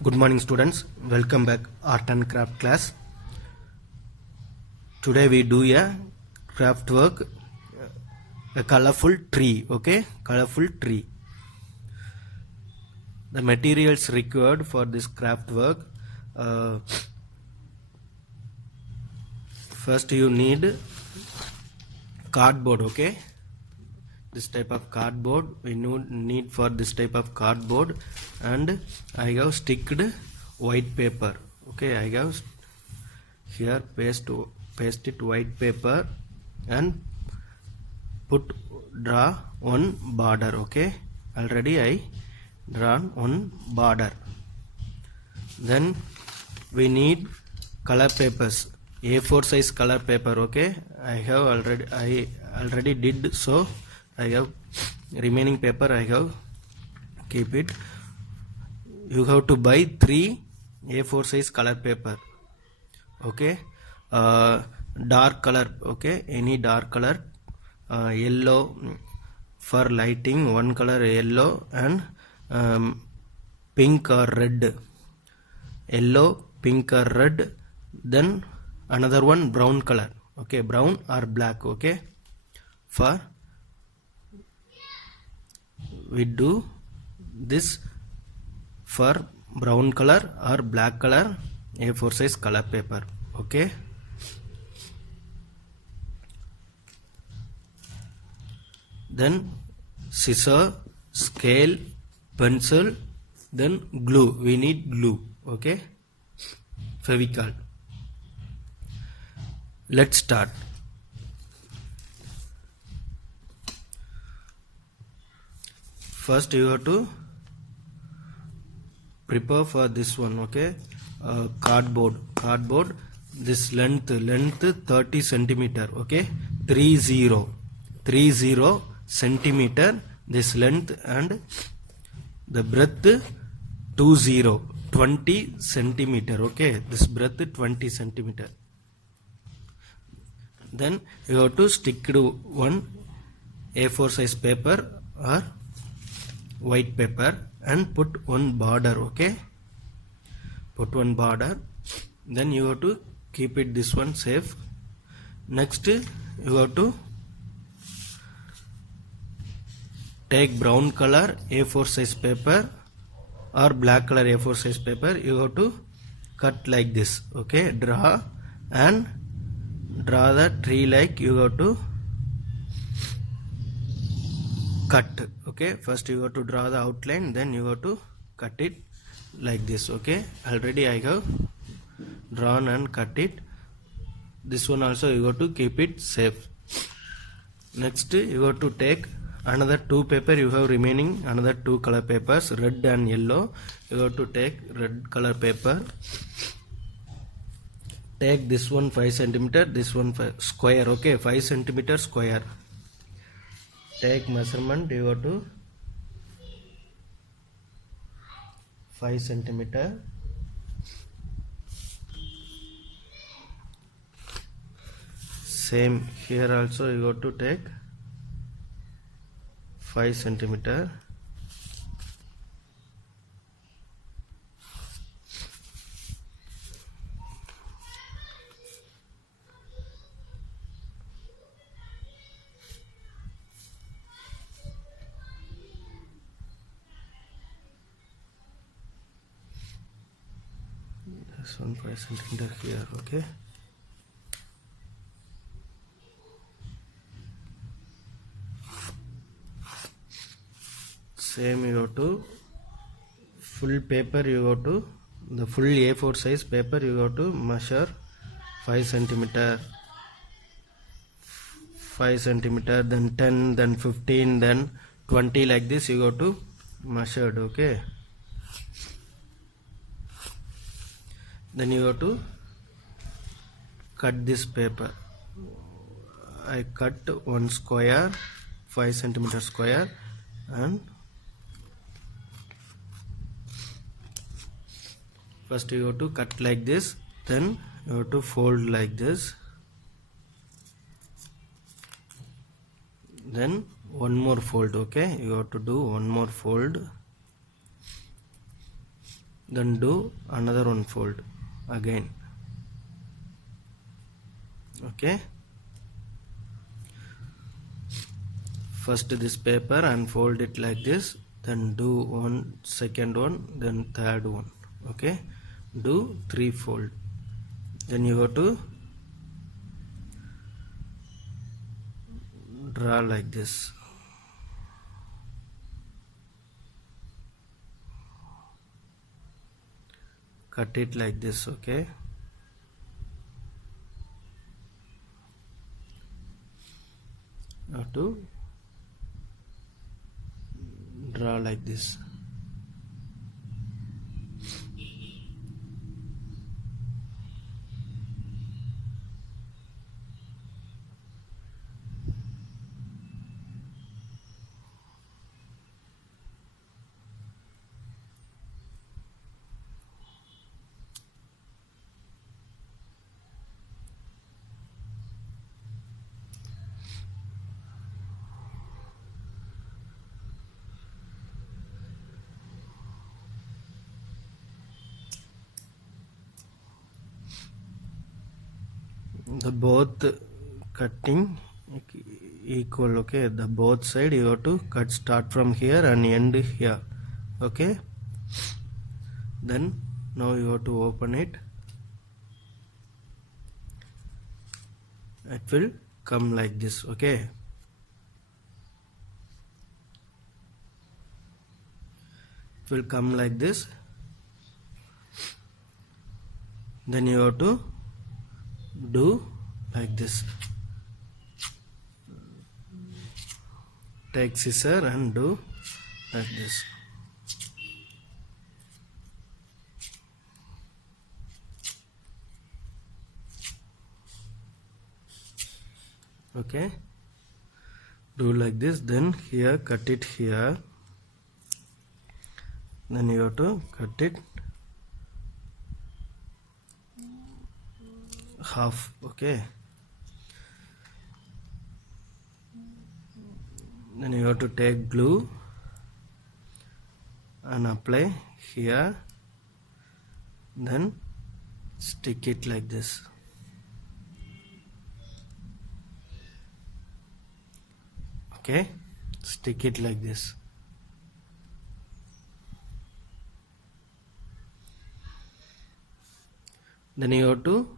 Good morning students, welcome back art and craft class. Today we do a craft work, a colorful tree, okay, colorful tree. The materials required for this craft work, first you need cardboard, okay, this type of cardboard we need for this type of cardboard, and I have sticked white paper, okay, I have here paste it white paper and draw one border, okay, already I drawn one border. Then we need color papers, A4 size color paper, okay, I already did, so I have remaining paper, I have keep it. You have to buy 3 A4 size color paper, okay, dark color, okay, any dark color, yellow for lighting, one color yellow, and pink or red, yellow, pink or red, then another one brown color, okay, brown or black, okay, for we do this for brown color or black color A4 size color paper, okay. Then scissor, scale, pencil, then glue, we need glue, okay, Fevicol. Let's start. First you have to prepare for this one, okay, cardboard, this length 30 centimeter, okay, 30 centimeter this length, and the breadth 20 centimeter, okay, this breadth 20 centimeter. Then you have to stick to one A4 size paper or white paper and put one border, okay, put one border. Then you have to keep it this one safe. Next you have to take brown color A4 size paper or black color A4 size paper, you have to cut like this, okay, draw the tree like you have to cut, okay, first you have to draw the outline, then you have to cut it like this, okay, already I have drawn and cut it. This one also you have to keep it safe. Next you have to take another 2 paper, you have remaining another 2 color papers, red and yellow, you have to take red color paper, take this one 5 centimeter, this one square, okay, 5 centimeter square, take measurement, you have to 5 centimeter, same here also you have to take 5 centimeter, this one 5 centimeter here, okay. Same you have to full paper, you have to the full A4 size paper you have to measure 5 centimeter, 5 centimeter, then 10, then 15, then 20, like this you have to measured, okay. Then you have to cut this paper. I cut one square, 5 centimeter square, and first you have to cut like this, then you have to fold like this, then one more fold, okay, you have to do one more fold, then do another one fold again. Okay, first this paper and fold it like this, then do one second one, then third one. Okay, do 3 fold, then you go to draw like this. Cut it like this. Okay, have to draw like this. The both cutting equal. Okay, the both side you have to cut, start from here and end here. Okay, then now you have to open it. It will come like this. Okay, it will come like this. Then you have to do like this. Take scissor and do like this. Okay, do like this, then here cut it here, then you have to cut it half. Okay, then you have to take glue and apply here, then stick it like this. Okay, stick it like this. Then you have to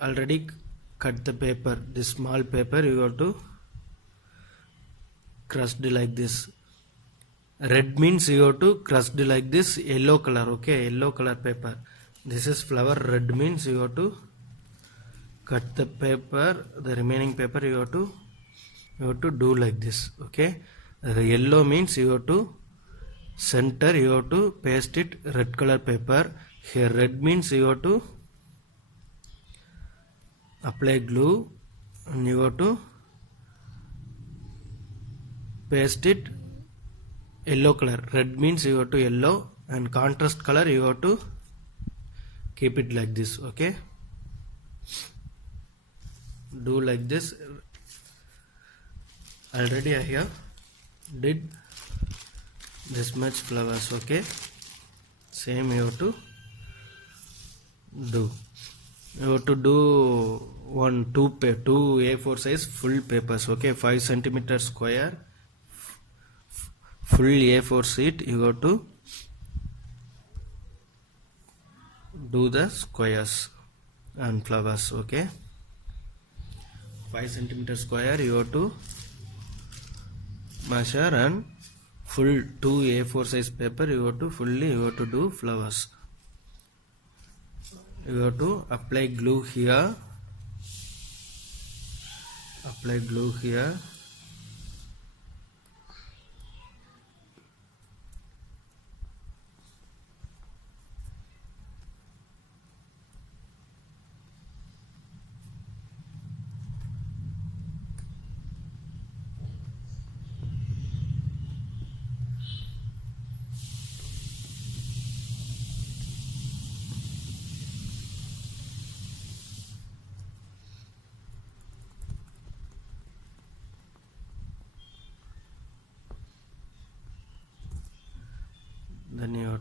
already cut the paper, this small paper you have to crushed like this. Red means you have to crushed like this. Yellow color. Okay, yellow color paper. This is flower. Red means you have to cut the paper, the remaining paper you have to do like this. Okay, the yellow means you have to center, you have to paste it red color paper. Here red means you have to apply glue and you have to paste it yellow color. Red means you have to yellow, and contrast color you have to keep it like this. Okay, do like this. Already I have did this much flowers. Okay, same you have to do. You have to do two A4 size full papers. Okay, 5 centimeter square full A4 sheet. You have to do the squares and flowers. Okay, 5 centimeter square you have to measure, and full 2 A4 size paper you have to do flowers. You have to apply glue here, apply glue here,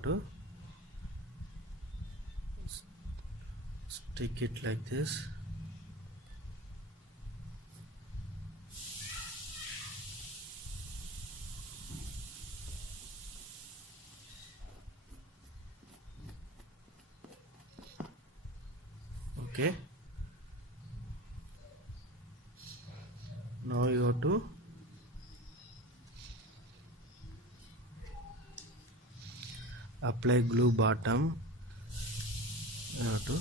to stick it like this. Okay, now you have to apply glue bottom. You have to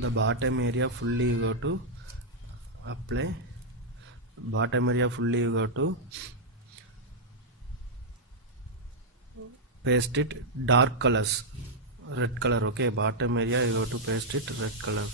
the bottom area fully you have to apply. Bottom area fully you have to paste it dark colors, red color. Okay, bottom area you have to paste it red color.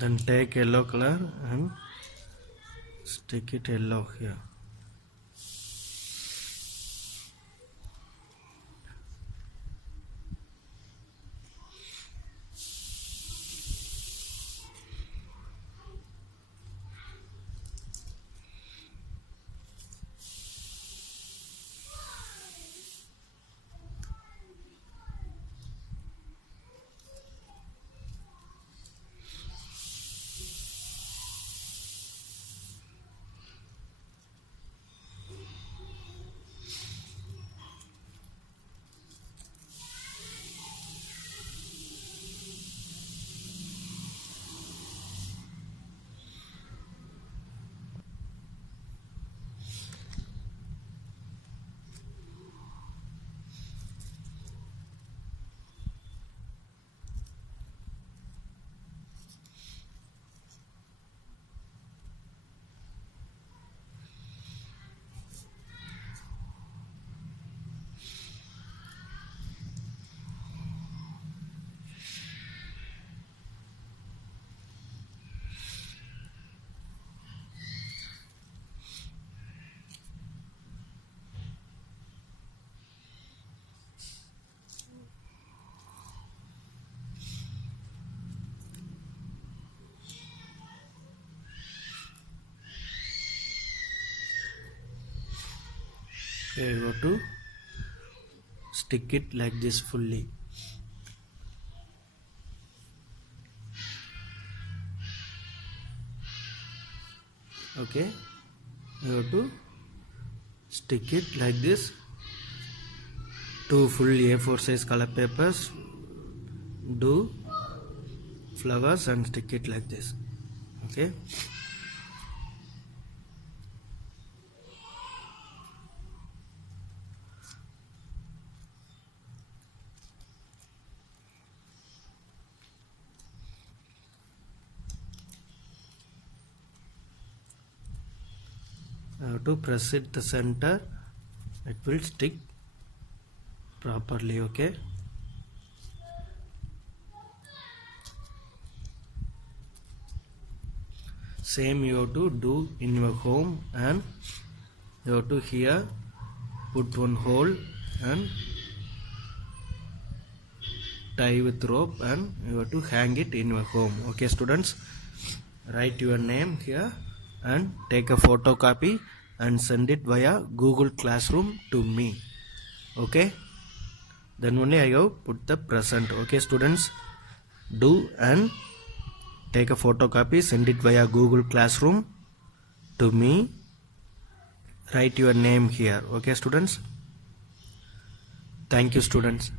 Then take yellow color and stick it yellow here. Okay, you have to stick it like this fully. Okay, you have to stick it like this. 2 full A4 size color papers, do flowers and stick it like this. Okay, I have to press it the center, it will stick properly. Okay, same you have to do in your home, and you have to here put one hole and tie with rope, and you have to hang it in your home. Okay students, write your name here and take a photocopy and send it via Google Classroom to me. Okay, then only I have put the present. Okay students, do and take a photocopy, send it via Google Classroom to me. Write your name here. Okay, students? Thank you, students.